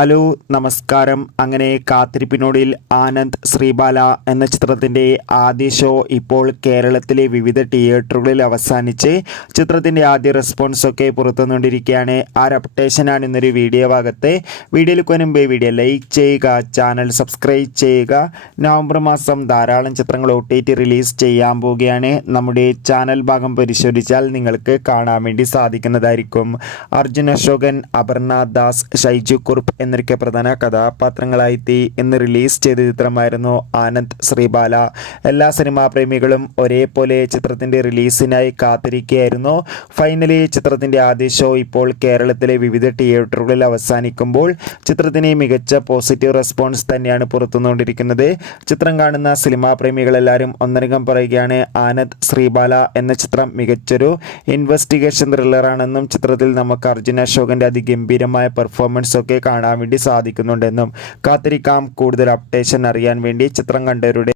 Hello നമസ്കാരം. അങ്ങനെ കാത്തിരിപ്പിനൊടുവിൽ ആനന്ദ് ശ്രീബാല എന്ന ചിത്രത്തിൻ്റെ ആദ്യ ഷോ ഇപ്പോൾ കേരളത്തിലെ വിവിധ തിയേറ്ററുകളിൽ അവസാനിച്ച് ചിത്രത്തിൻ്റെ ആദ്യ റെസ്പോൺസൊക്കെ പുറത്തുവന്നുകൊണ്ടിരിക്കുകയാണ്. ആ ഒരു അപ്ഡേഷനാണ് ഇന്നൊരു വീഡിയോ ഭാഗത്ത്. വീഡിയോയിലേക്ക് മുൻപ് വീഡിയോ ലൈക്ക് ചെയ്യുക, ചാനൽ സബ്സ്ക്രൈബ് ചെയ്യുക. നവംബർ മാസം ധാരാളം ചിത്രങ്ങൾ OTT റിലീസ് ചെയ്യാൻ പോവുകയാണ്. നമ്മുടെ ചാനൽ ഭാഗം പരിശോധിച്ചാൽ നിങ്ങൾക്ക് കാണാൻ വേണ്ടി സാധിക്കുന്നതായിരിക്കും. അർജുൻ അശോകൻ, അപർണ ദാസ്, ഷൈജു കുറുപ്പ് എന്നൊക്കെ പ്രധാന കഥാപാത്രങ്ങളായി ഇന്ന് റിലീസ് ചെയ്ത ചിത്രമായിരുന്നു ആനന്ദ് ശ്രീബാല. എല്ലാ സിനിമാ പ്രേമികളും ഒരേപോലെ ചിത്രത്തിൻ്റെ റിലീസിനായി കാത്തിരിക്കുകയായിരുന്നു. ഫൈനലി ചിത്രത്തിൻ്റെ ആദ്യ ഷോ ഇപ്പോൾ കേരളത്തിലെ വിവിധ തിയേറ്ററുകളിൽ അവസാനിക്കുമ്പോൾ ചിത്രത്തിന് മികച്ച പോസിറ്റീവ് റെസ്പോൺസ് തന്നെയാണ് പുറത്തുവന്നുകൊണ്ടിരിക്കുന്നത്. ചിത്രം കാണുന്ന സിനിമാ പ്രേമികളെല്ലാവരും ഒന്നടങ്കം പറയുകയാണ് ആനന്ദ് ശ്രീബാല എന്ന ചിത്രം മികച്ചൊരു ഇൻവെസ്റ്റിഗേഷൻ ത്രില്ലറാണെന്നും ചിത്രത്തിൽ നമുക്ക് അർജുൻ അശോകൻ്റെ അതിഗംഭീരമായ പെർഫോമൻസ് ഒക്കെ കാണാൻ വേണ്ടി സാധിക്കുന്നുണ്ടെന്നും കാത്തിരിക്കാം. കൂടുതൽ അപ്ഡേഷൻ അറിയാൻ വേണ്ടി ചിത്രം കണ്ടവരുടെ